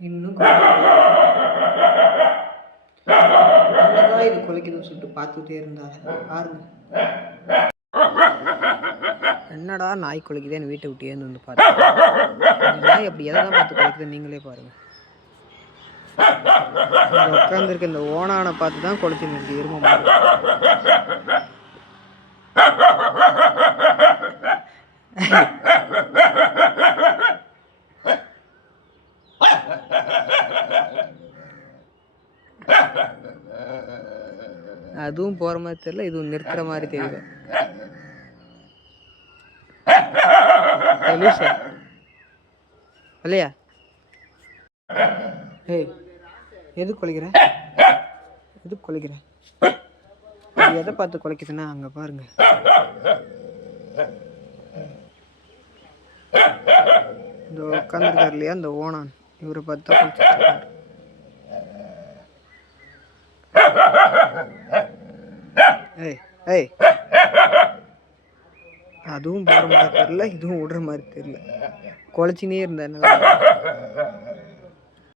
இன்னும் என்னதான் இது குலைக்குதுன்னு சொல்லிட்டு பார்த்துட்டே இருந்தாங்க. பாருங்க, என்னடா நாய் குலைக்குதேன்னு வீட்டை விட்டு ஏந்து வந்து பார்த்தேன். நாய் அப்படி எதை தான் பார்த்து குலைக்குதுன்னு நீங்களே பாருங்க. உட்காந்துருக்க இந்த ஓனானை பார்த்து தான் குலைச்சுன்னு இருக்கு எருமை மாடு. அதுவும் போற மாதிரி தெரியல, இதுவும் நிறுத்துற மாதிரி தெரியல. இல்லையா? ஏய், எது குலைக்கிற? எது குலைக்கிற? எதை பார்த்து குலைக்குதுன்னா அங்க பாருங்க. இந்த உட்காந்துருக்காரு இல்லையா இந்த ஓனான், இவரை பார்த்து தான் குலைச்சிட்டு. ஏய் ஏய், அதுவும் போகிற மாதிரி தெரியல, இதுவும் விடுற மாதிரி தெரியல. குலைச்சினே இருந்தேன்.